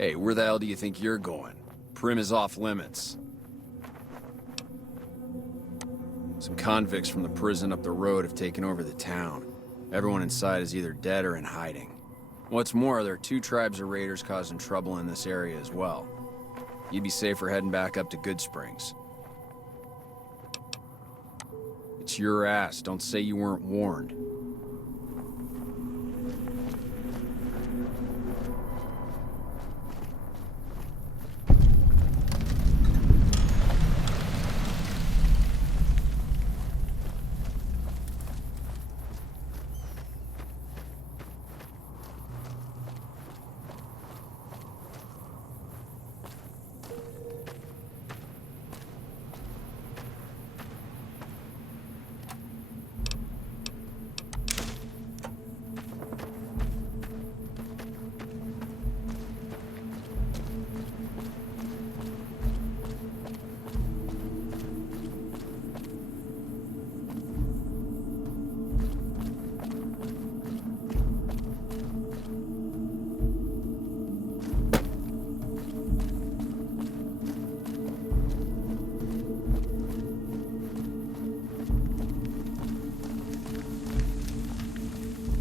Hey, where the hell do you think you're going? Primm is off limits. Some convicts from the prison up the road have taken over the town. Everyone inside is either dead or in hiding. What's more, there are 2 tribes of raiders causing trouble in this area as well. You'd be safer heading back up to Good Springs. It's your ass. Don't say you weren't warned.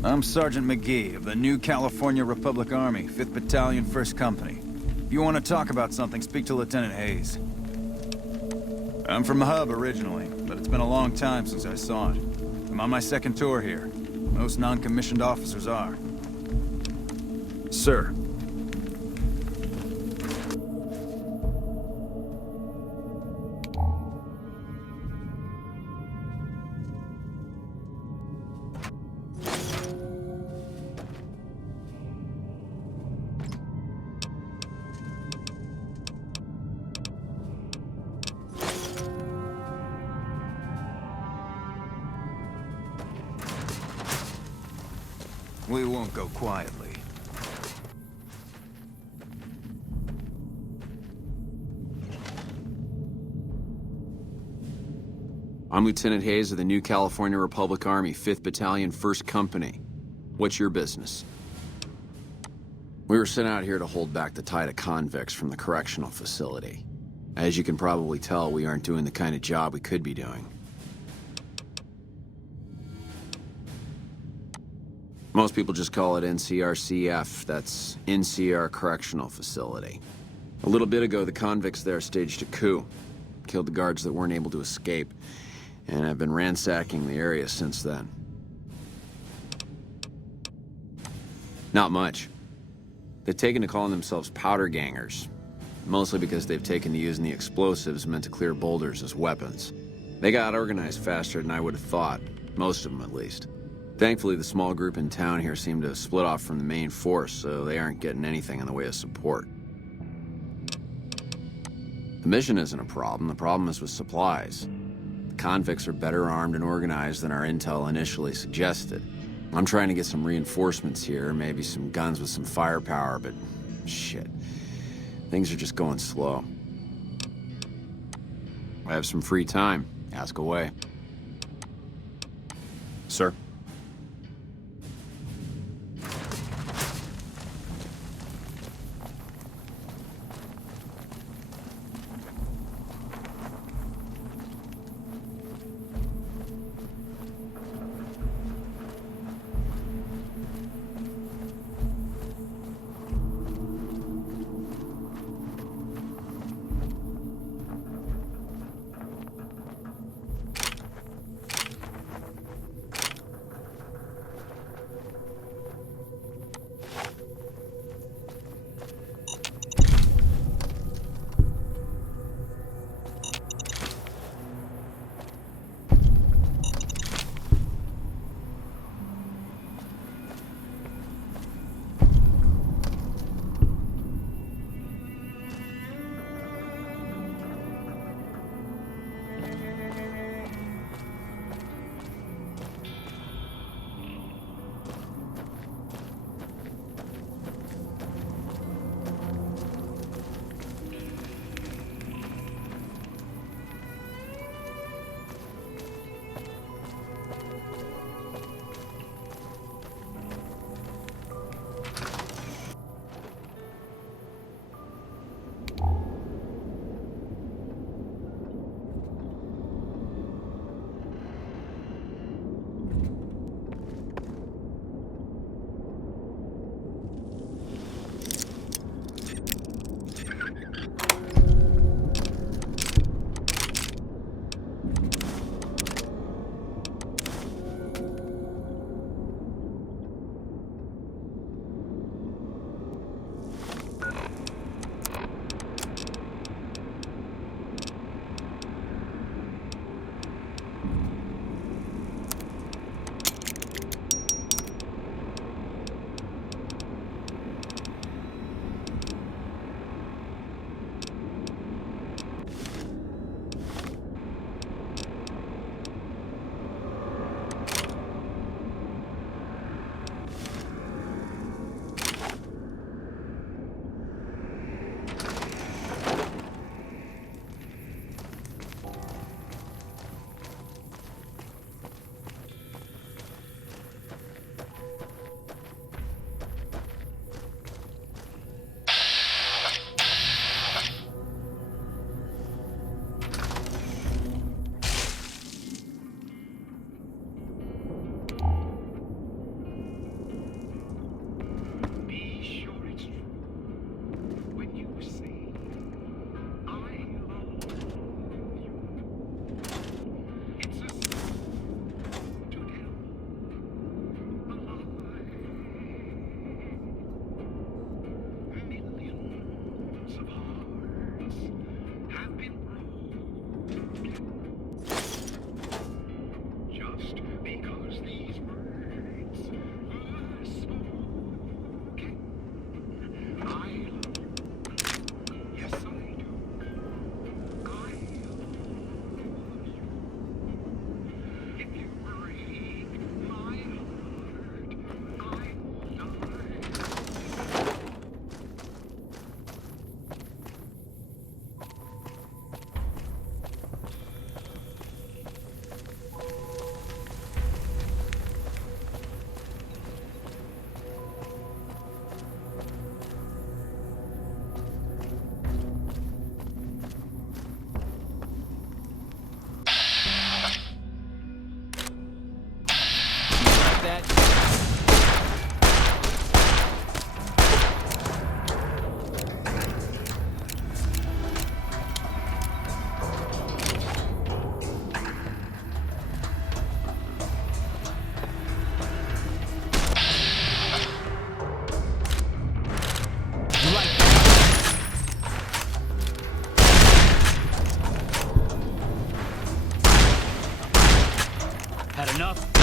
I'm Sergeant McGee of the New California Republic Army, 5th Battalion, 1st Company. If you want to talk about something, speak to Lieutenant Hayes. I'm from the hub originally, but it's been a long time since I saw it. I'm on my 2nd tour here. Most non-commissioned officers are. Sir. We won't go quietly. I'm Lieutenant Hayes of the New California Republic Army, 5th Battalion, 1st Company. What's your business? We were sent out here to hold back the tide of convicts from the correctional facility. As you can probably tell, we aren't doing the kind of job we could be doing. Most people just call it NCRCF. That's NCR Correctional Facility. A little bit ago, the convicts there staged a coup. Killed the guards that weren't able to escape. And I've been ransacking the area since then. Not much. They've taken to calling themselves powder gangers. Mostly because they've taken to using the explosives meant to clear boulders as weapons. They got organized faster than I would have thought. Most of them, at least. Thankfully, the small group in town here seem to have split off from the main force, so they aren't getting anything in the way of support. The mission isn't a problem. The problem is with supplies. The convicts are better armed and organized than our intel initially suggested. I'm trying to get some reinforcements here, maybe some guns with some firepower, but shit. Things are just going slow. I have some free time. Ask away. Sir? enough?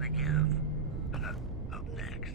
to give. Up next.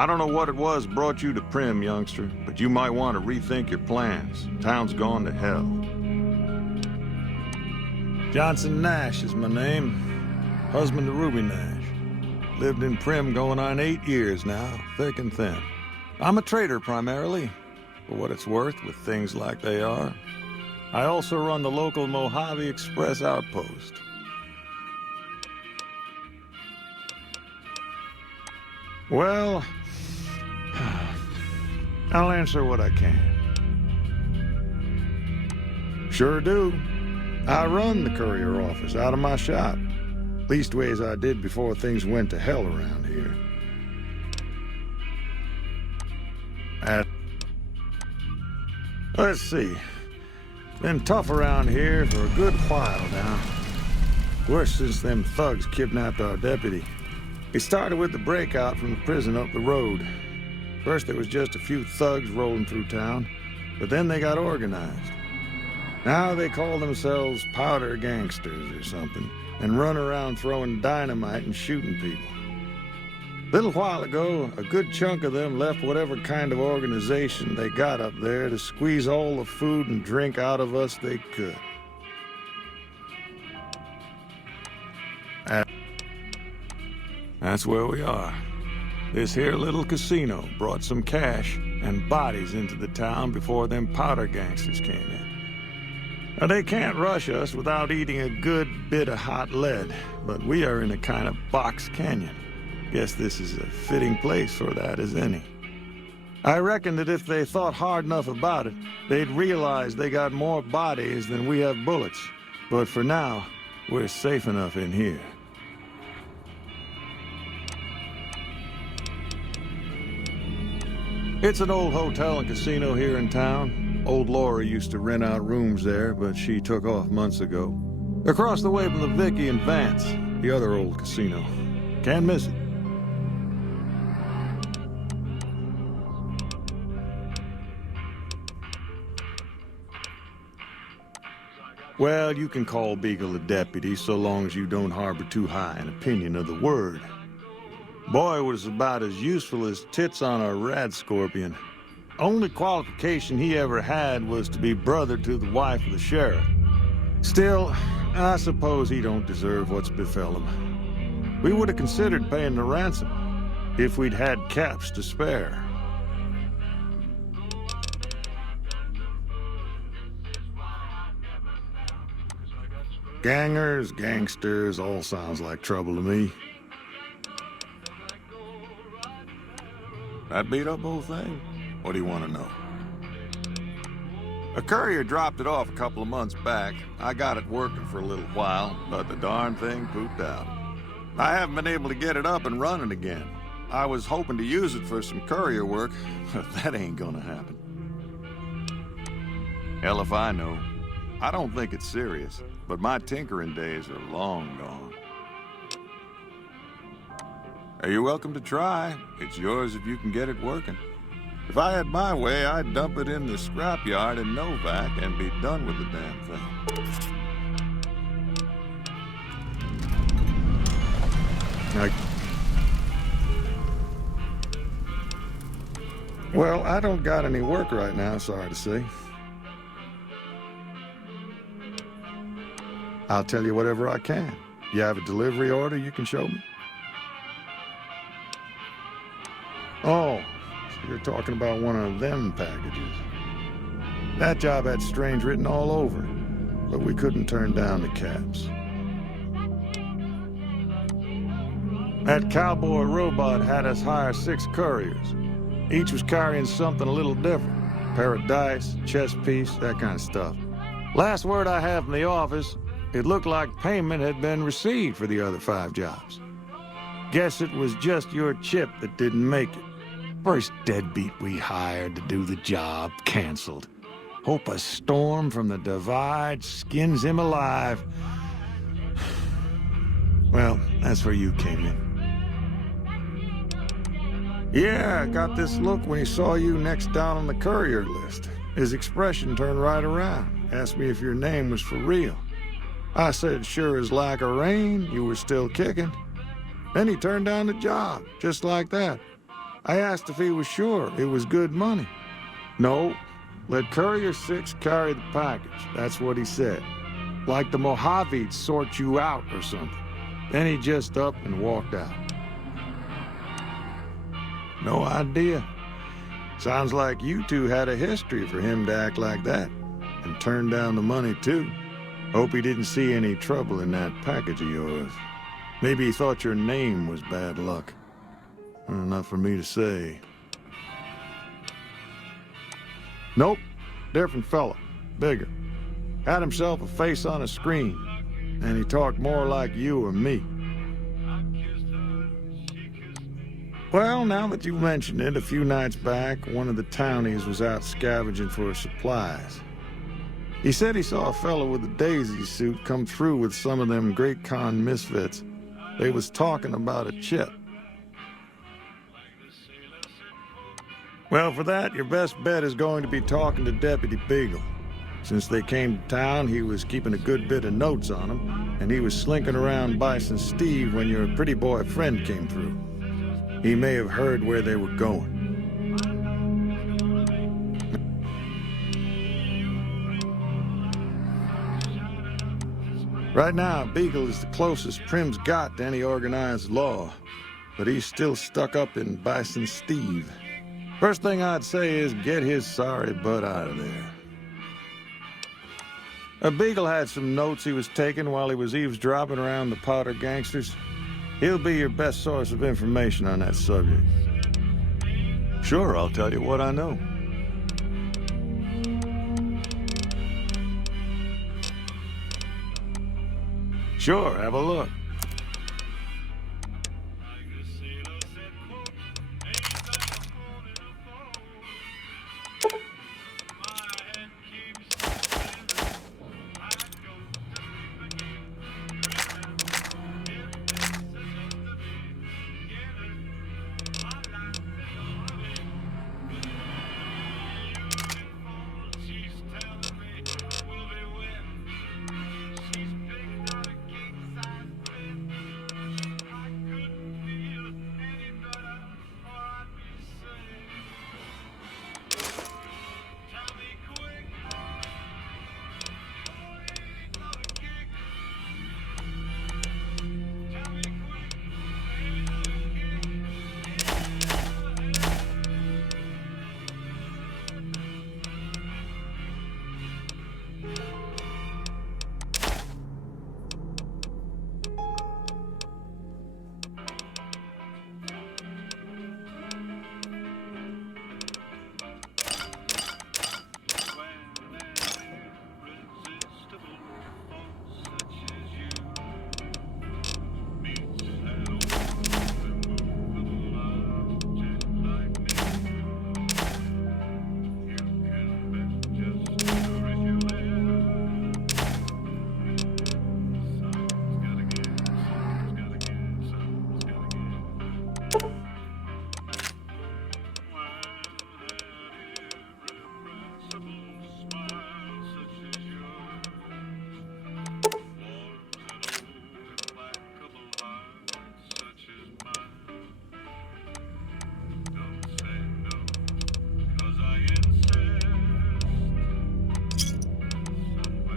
I don't know what it was brought you to Primm, youngster, but you might want to rethink your plans. Town's gone to hell. Johnson Nash is my name. Husband to Ruby Nash. Lived in Primm going on 8 years now, thick and thin. I'm a trader primarily, for what it's worth with things like they are. I also run the local Mojave Express outpost. Well, I'll answer what I can. Sure do. I run the courier office out of my shop. Leastways I did before things went to hell around here. Let's see. Been tough around here for a good while now. Worse since them thugs kidnapped our deputy. It started with the breakout from the prison up the road. First there was just a few thugs rolling through town, but then they got organized. Now they call themselves powder gangsters or something, and run around throwing dynamite and shooting people. Little while ago, a good chunk of them left whatever kind of organization they got up there to squeeze all the food and drink out of us they could. That's where we are. This here little casino brought some cash and bodies into the town before them powder gangsters came in. Now, they can't rush us without eating a good bit of hot lead, but we are in a kind of box canyon. Guess this is a fitting place for that as any. I reckon that if they thought hard enough about it, they'd realize they got more bodies than we have bullets. But for now, we're safe enough in here. It's an old hotel and casino here in town. Old Laura used to rent out rooms there, but she took off months ago. Across the way from the Vicky and Vance, the other old casino. Can't miss it. Well, you can call Beagle a deputy so long as you don't harbor too high an opinion of the word. Boy was about as useful as tits on a rad scorpion. Only qualification he ever had was to be brother to the wife of the sheriff. Still, I suppose he don't deserve what's befell him. We would have considered paying the ransom if we'd had caps to spare. Gangers, gangsters, all sounds like trouble to me. That beat up whole thing? What do you want to know? A courier dropped it off a couple of months back. I got it working for a little while, but the darn thing pooped out. I haven't been able to get it up and running again. I was hoping to use it for some courier work, but that ain't gonna happen. Hell if I know. I don't think it's serious, but my tinkering days are long gone. You're welcome to try. It's yours if you can get it working. If I had my way, I'd dump it in the scrapyard in Novac and be done with the damn thing. Well, I don't got any work right now, sorry to say. I'll tell you whatever I can. You have a delivery order you can show me? Oh, so you're talking about one of them packages. That job had strange written all over, but we couldn't turn down the caps. That cowboy robot had us hire 6 couriers. Each was carrying something a little different. A pair of dice, chess piece, that kind of stuff. Last word I have from the office, it looked like payment had been received for the other 5 jobs. Guess it was just your chip that didn't make it. First deadbeat we hired to do the job canceled. Hope a storm from the divide skins him alive. Well, that's where you came in. Yeah, I got this look when he saw you next down on the courier list. His expression turned right around. Asked me if your name was for real. I said, sure as like a rain, you were still kicking. Then he turned down the job, just like that. I asked if he was sure it was good money. No, let Courier 6 carry the package. That's what he said. Like the Mojave'd sort you out or something. Then he just up and walked out. No idea. Sounds like you two had a history for him to act like that. And turn down the money, too. Hope he didn't see any trouble in that package of yours. Maybe he thought your name was bad luck. Not for me to say. Nope. Different fella. Bigger. Had himself a face on a screen. And he talked more like you or me. Well, now that you mention it, a few nights back, one of the townies was out scavenging for supplies. He said he saw a fellow with a daisy suit come through with some of them Great Con misfits. They was talking about a chip. Well, for that, your best bet is going to be talking to Deputy Beagle. Since they came to town, he was keeping a good bit of notes on them, and he was slinking around Bison Steve when your pretty boy friend came through. He may have heard where they were going. Right now, Beagle is the closest Primm's got to any organized law, but he's still stuck up in Bison Steve. First thing I'd say is get his sorry butt out of there. Beagle had some notes he was taking while he was eavesdropping around the powder gangsters. He'll be your best source of information on that subject. Sure, I'll tell you what I know. Sure, have a look.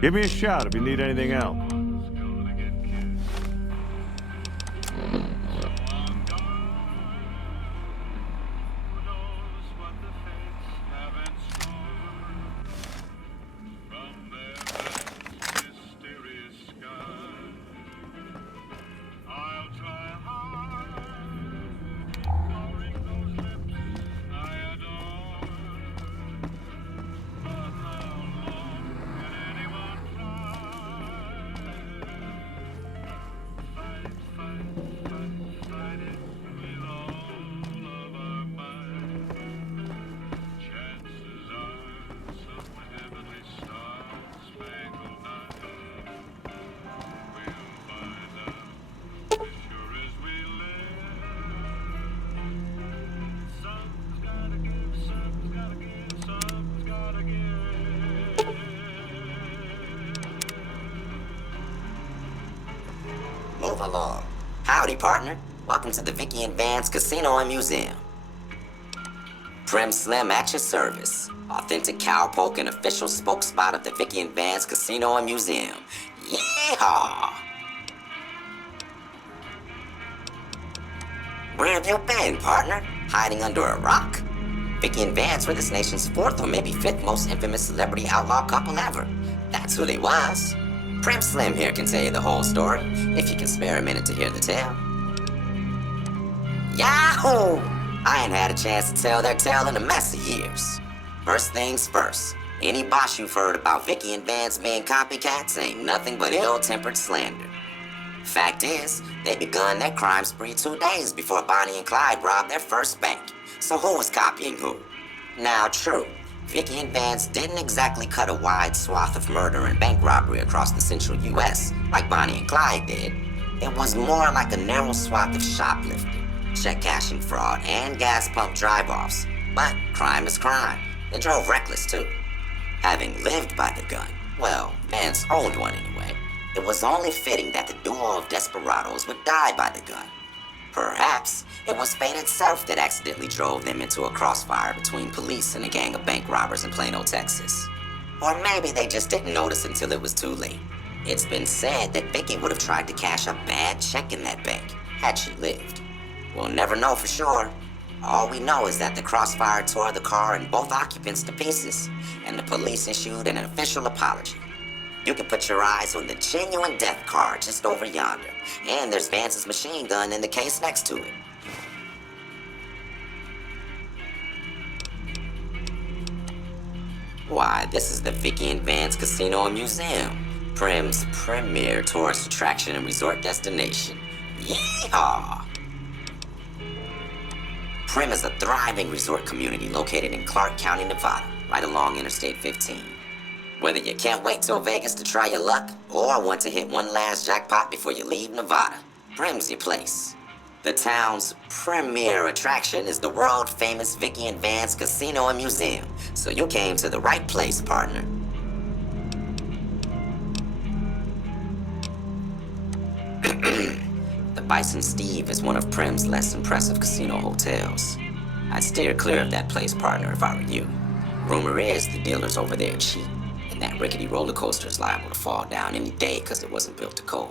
Give me a shout if you need anything else. Move along. Howdy, partner. Welcome to the Vicky and Vance Casino and Museum. Primm Slim at your service. Authentic cowpoke and official spokesspot of the Vicky and Vance Casino and Museum. Yeehaw! Where have you been, partner? Hiding under a rock? Vicky and Vance were this nation's fourth or maybe fifth most infamous celebrity outlaw couple ever. That's who they was. Primm Slim here can tell you the whole story, if you can spare a minute to hear the tale. Yahoo! I ain't had a chance to tell their tale in a mess of years. First things first, any boss you've heard about Vicky and Vance being copycats ain't nothing but ill-tempered slander. Fact is, they begun their crime spree 2 days before Bonnie and Clyde robbed their first bank. So who was copying who? Now, true, Vicky and Vance didn't exactly cut a wide swath of murder and bank robbery across the central U.S. like Bonnie and Clyde did. It was more like a narrow swath of shoplifting, check cashing fraud, and gas pump drive-offs. But crime is crime. They drove reckless, too. Having lived by the gun, well, Vance owned one anyway, it was only fitting that the duo of desperados would die by the gun. Perhaps it was fate itself that accidentally drove them into a crossfire between police and a gang of bank robbers in Plano, Texas. Or maybe they just didn't notice until it was too late. It's been said that Vicky would have tried to cash a bad check in that bank had she lived. We'll never know for sure. All we know is that the crossfire tore the car and both occupants to pieces, and the police issued an official apology. You can put your eyes on the genuine death car just over yonder, and there's Vance's machine gun in the case next to it. Why, this is the Vicky and Vance Casino and Museum, Primm's premier tourist attraction and resort destination. Yeehaw! Primm is a thriving resort community located in Clark County, Nevada, right along Interstate 15. Whether you can't wait till Vegas to try your luck, or want to hit one last jackpot before you leave Nevada, Primm's your place. The town's premier attraction is the world-famous Vicky and Vance Casino and Museum, so you came to the right place, partner. The Bison Steve is one of Primm's less impressive casino hotels. I'd steer clear of that place, partner, if I were you. Rumor is the dealers over there cheat, and that rickety roller coaster is liable to fall down any day because it wasn't built to code.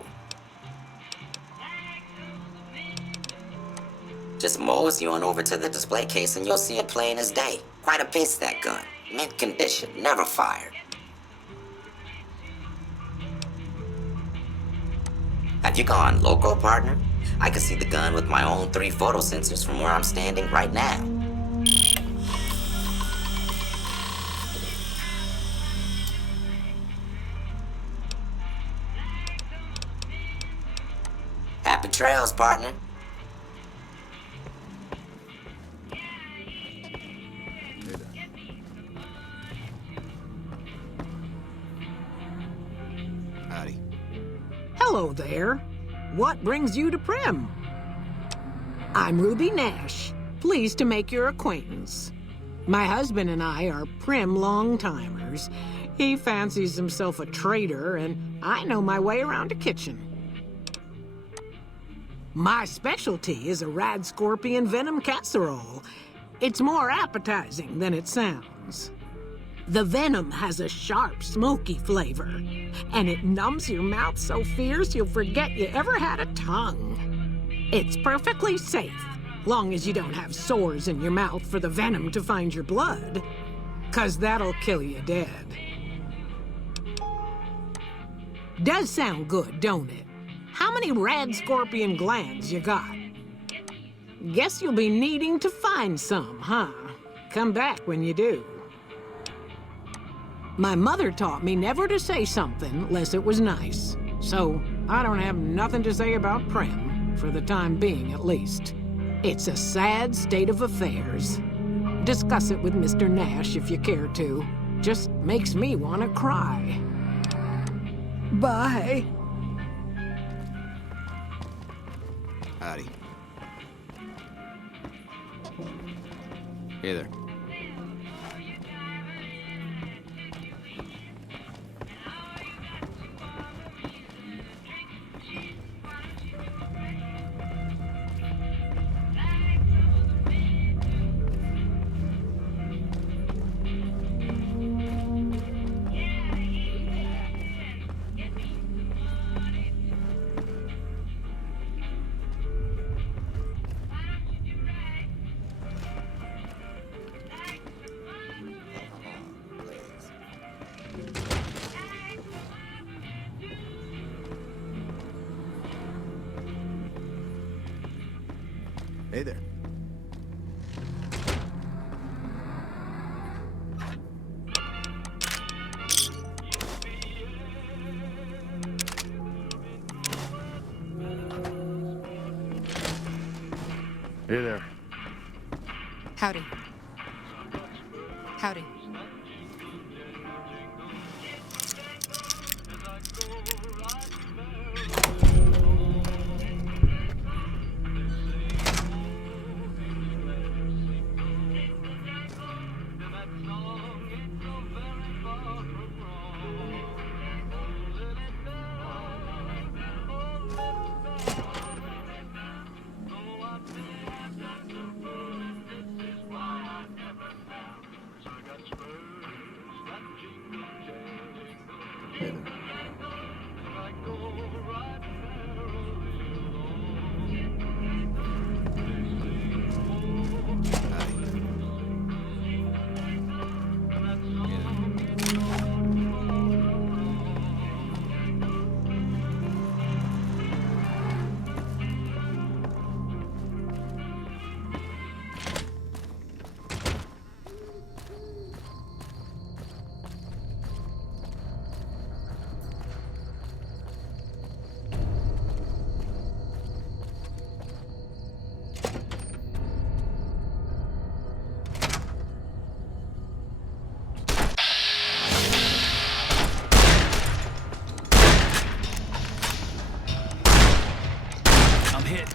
Just mosey on over to the display case and you'll see it plain as day. Quite a piece, that gun. Mint condition, never fired. Have you gone loco, partner? I can see the gun with my own 3 photo sensors from where I'm standing right now. Happy trails, partner. Howdy. Hello there. What brings you to Primm? I'm Ruby Nash. Pleased to make your acquaintance. My husband and I are Primm long-timers. He fancies himself a trader, and I know my way around a kitchen. My specialty is a rad scorpion venom casserole. It's more appetizing than it sounds. The venom has a sharp, smoky flavor, and it numbs your mouth so fierce you'll forget you ever had a tongue. It's perfectly safe, long as you don't have sores in your mouth for the venom to find your blood, 'cause that'll kill you dead. Does sound good, don't it? How many rad scorpion glands you got? Guess you'll be needing to find some, huh? Come back when you do. My mother taught me never to say something unless it was nice. So I don't have nothing to say about Primm, for the time being at least. It's a sad state of affairs. Discuss it with Mr. Nash if you care to. Just makes me want to cry. Bye. Howdy. Hey there. Hey there. Hey there. Howdy. Howdy. I'm hit.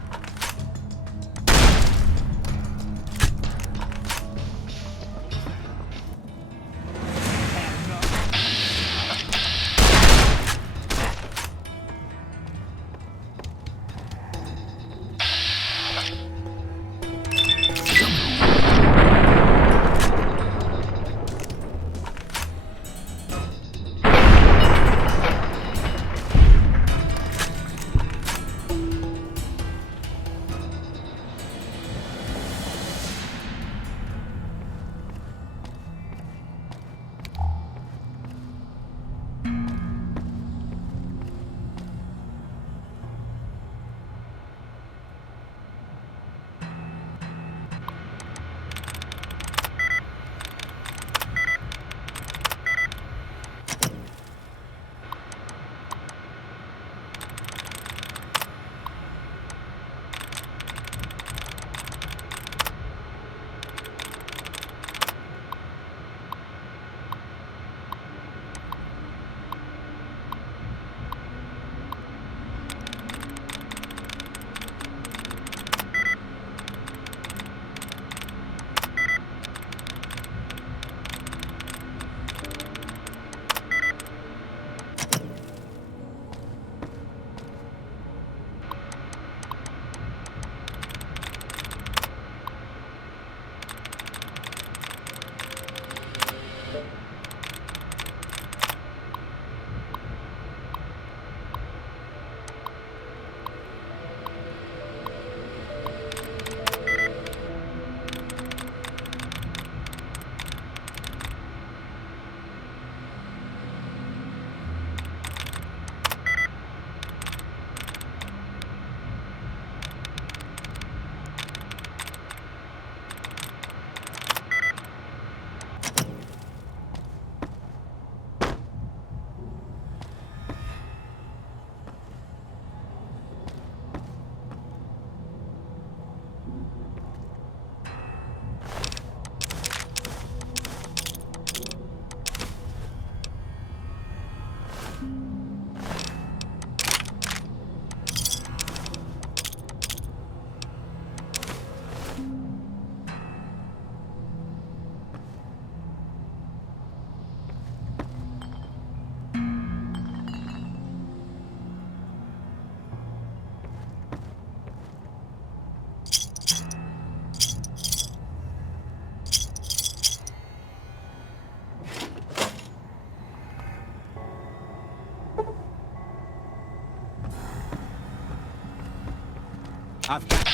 I've got...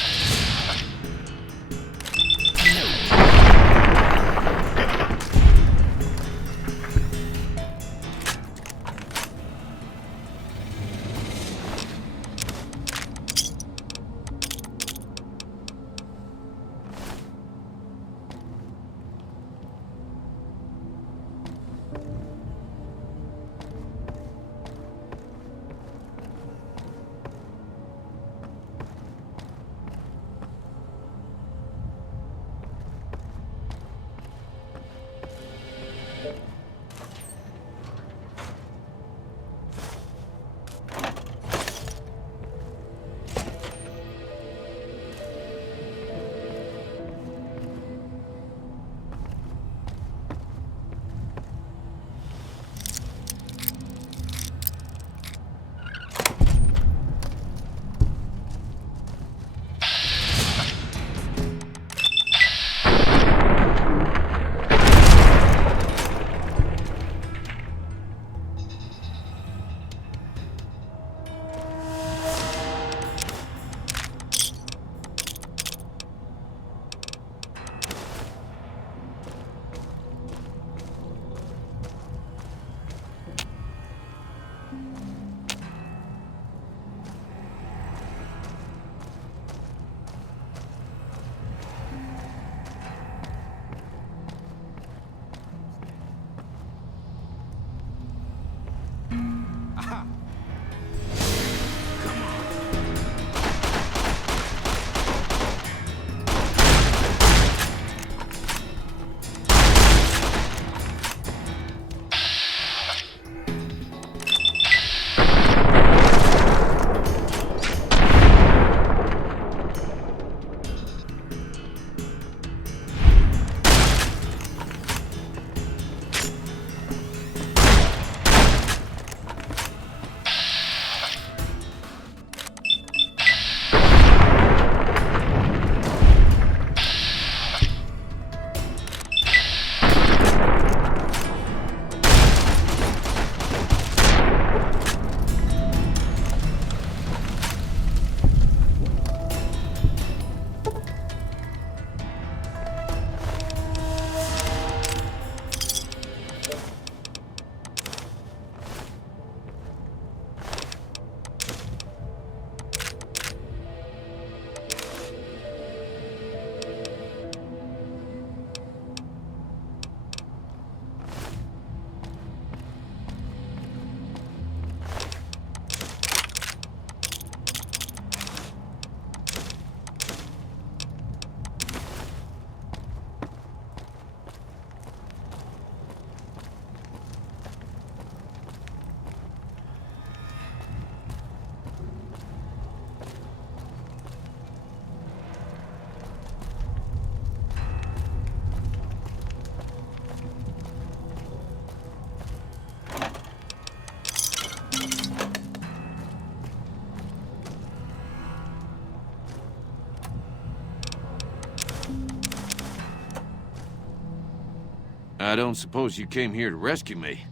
I don't suppose you came here to rescue me.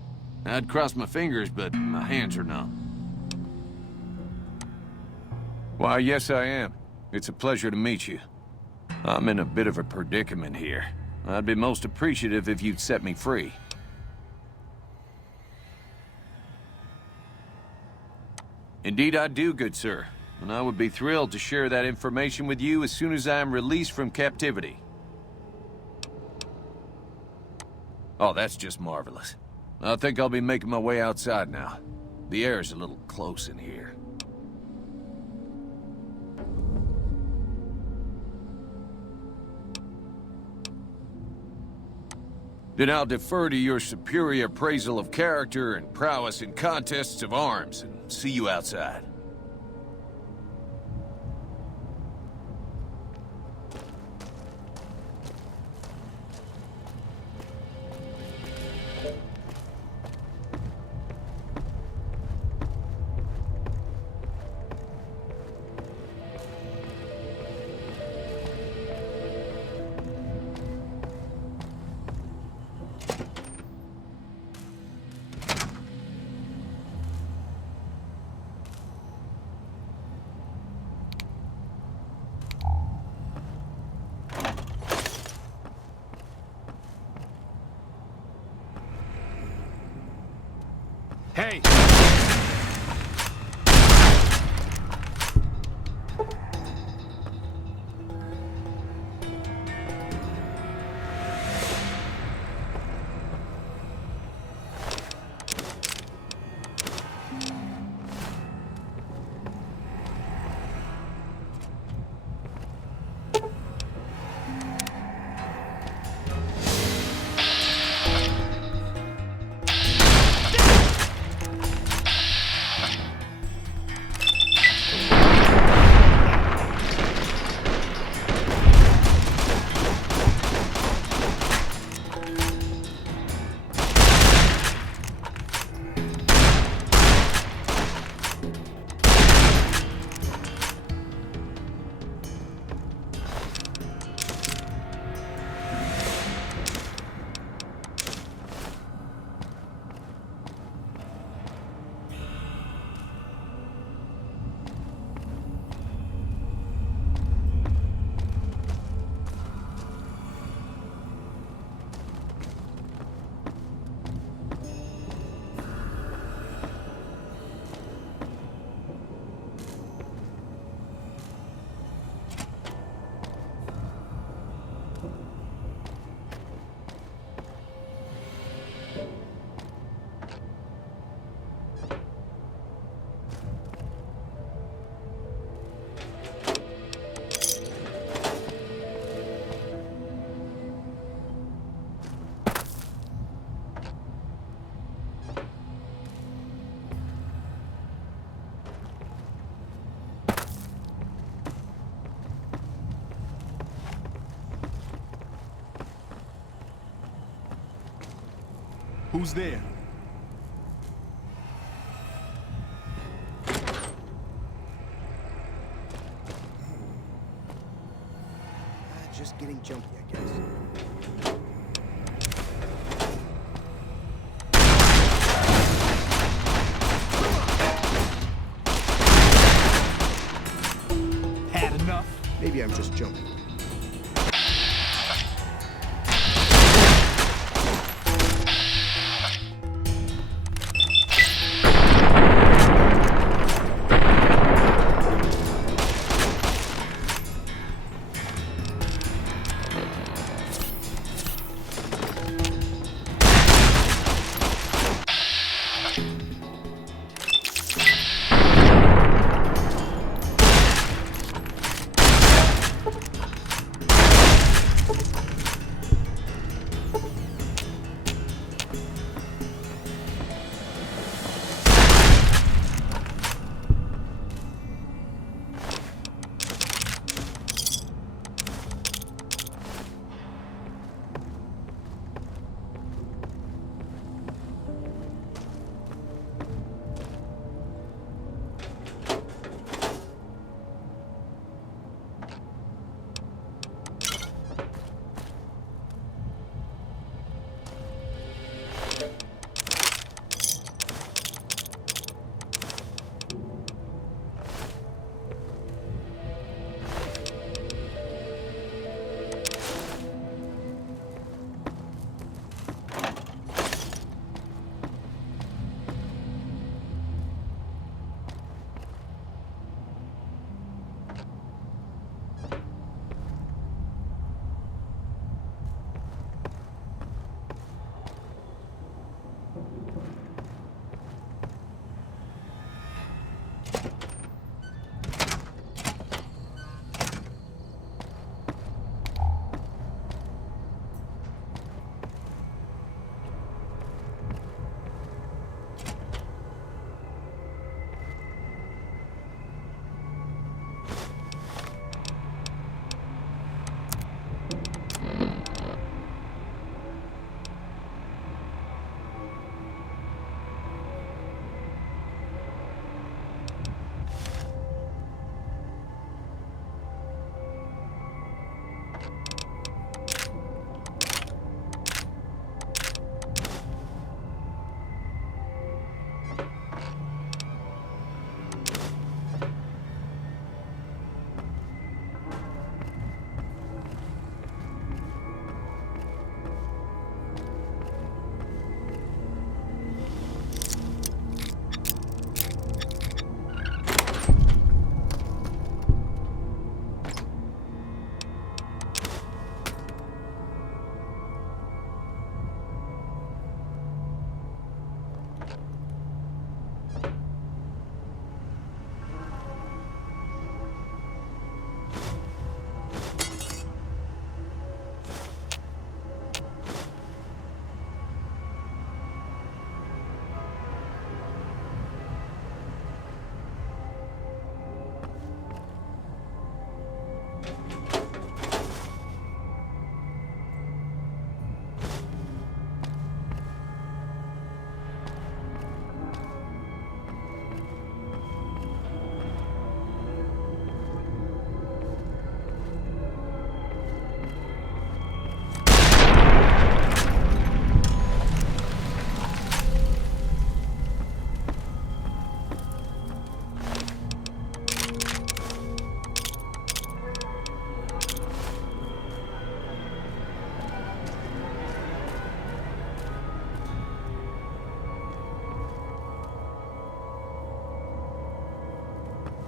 I'd cross my fingers, but my hands are numb. Why, yes I am. It's a pleasure to meet you. I'm in a bit of a predicament here. I'd be most appreciative if you'd set me free. Indeed I do, good sir. And I would be thrilled to share that information with you as soon as I am released from captivity. Oh, that's just marvelous. I think I'll be making my way outside now. The air's a little close in here. Then I'll defer to your superior appraisal of character and prowess in contests of arms, and see you outside. Hey! Who's there? Just getting jumpy, I guess. Had enough? Maybe I'm just jumping.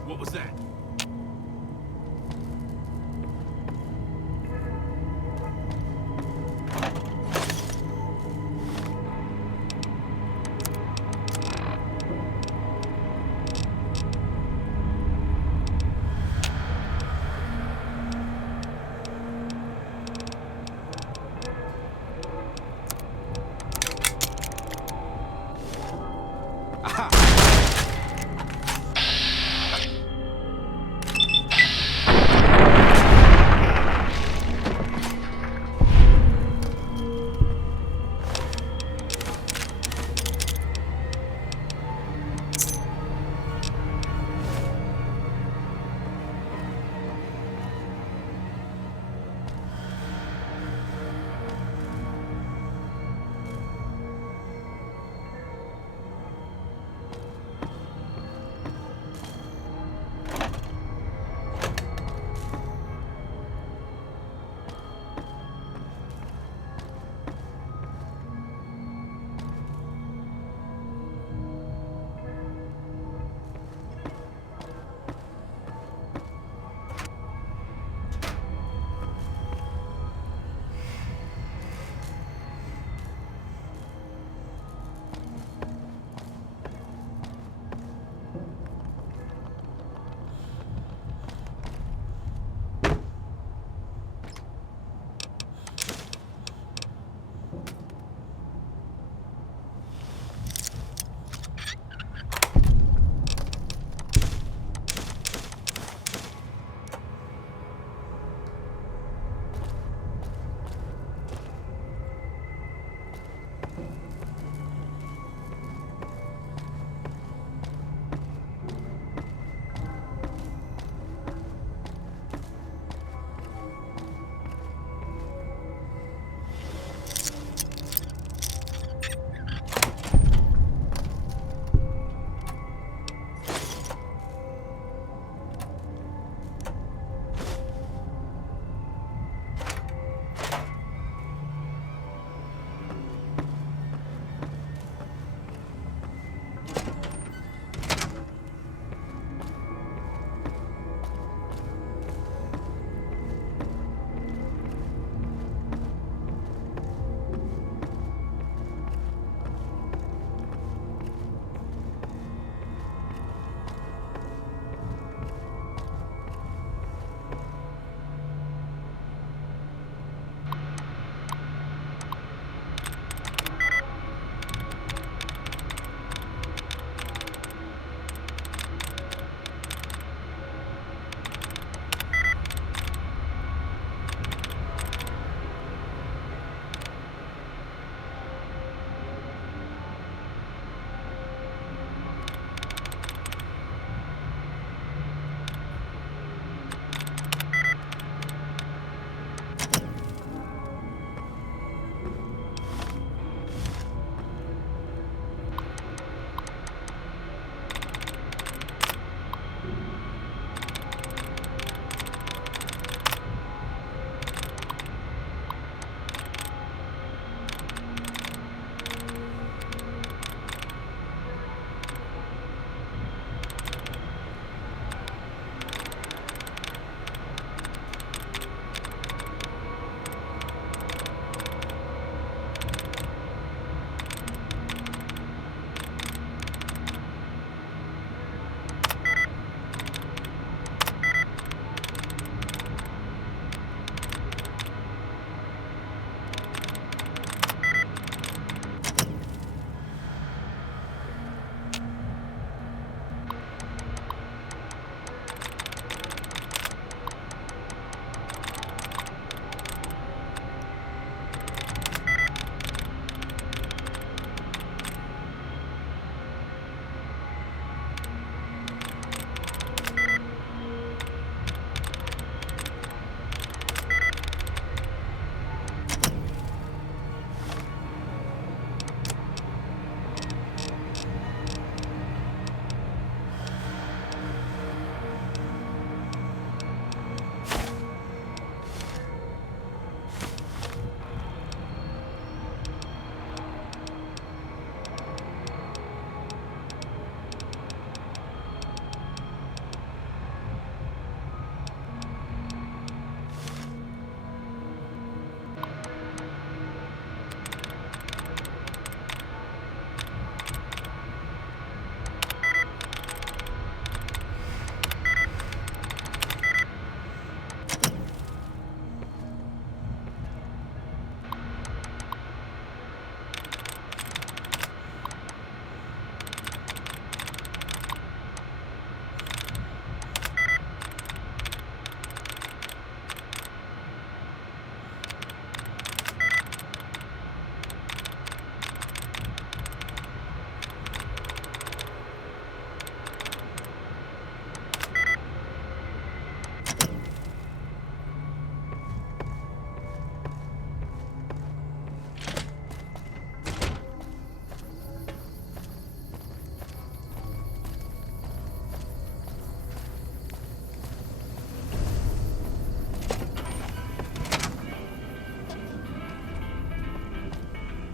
What was that?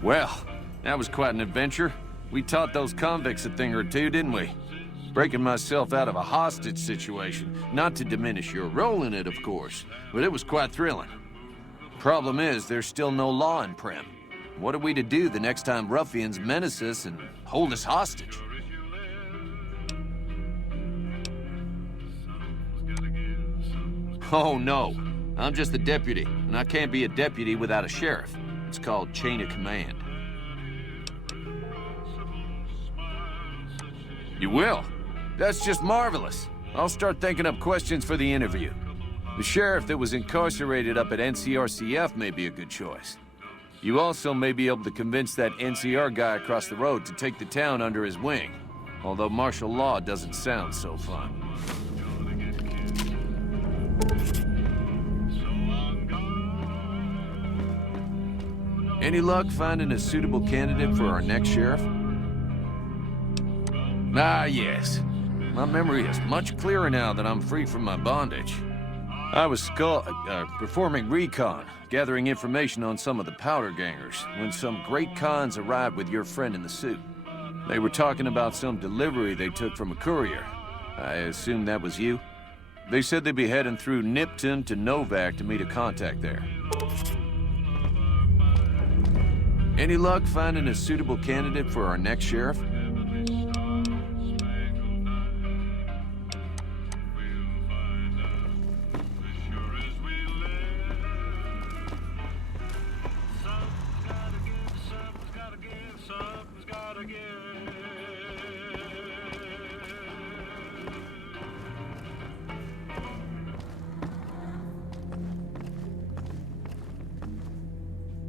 Well, that was quite an adventure. We taught those convicts a thing or two, didn't we? Breaking myself out of a hostage situation. Not to diminish your role in it, of course, but it was quite thrilling. Problem is, there's still no law in Primm. What are we to do the next time ruffians menace us and hold us hostage? Oh, no. I'm just the deputy, and I can't be a deputy without a sheriff. It's called chain of command. You will? That's just marvelous. I'll start thinking up questions for the interview. The sheriff that was incarcerated up at NCRCF may be a good choice. You also may be able to convince that NCR guy across the road to take the town under his wing. Although martial law doesn't sound so fun. Any luck finding a suitable candidate for our next sheriff? Ah, yes. My memory is much clearer now that I'm free from my bondage. I was performing recon, gathering information on some of the powder gangers, when some great cons arrived with your friend in the suit. They were talking about some delivery they took from a courier. I assume that was you? They said they'd be heading through Nipton to Novac to meet a contact there. Any luck finding a suitable candidate for our next sheriff?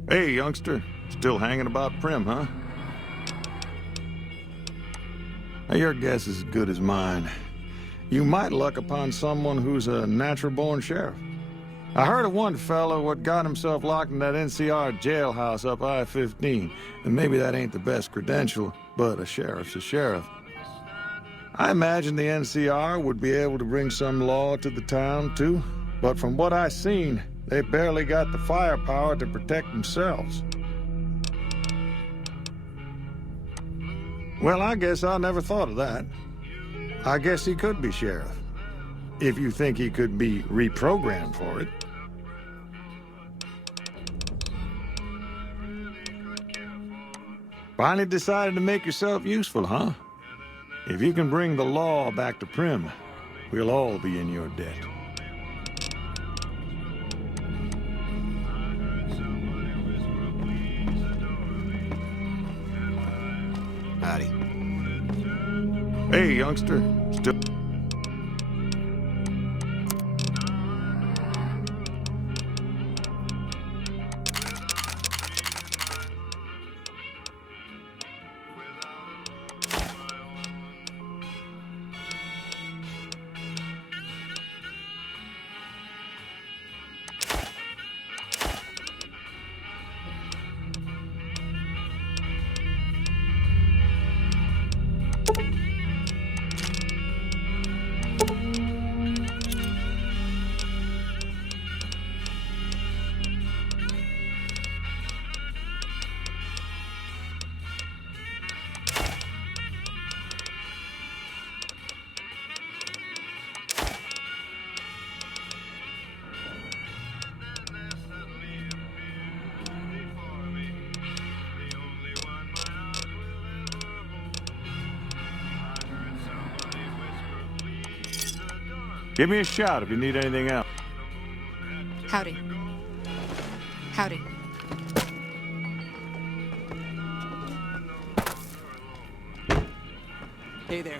Hey, youngster. Still hanging about Primm, huh? Now, your guess is as good as mine. You might luck upon someone who's a natural-born sheriff. I heard of one fellow what got himself locked in that NCR jailhouse up I-15, and maybe that ain't the best credential, but a sheriff's a sheriff. I imagine the NCR would be able to bring some law to the town, too, but from what I seen, they barely got the firepower to protect themselves. Well, I guess I never thought of that. I guess he could be sheriff. If you think he could be reprogrammed for it. Finally decided to make yourself useful, huh? If you can bring the law back to Primm, we'll all be in your debt. Howdy. Hey, youngster. Still... Give me a shout if you need anything else. Howdy. Howdy. Hey there.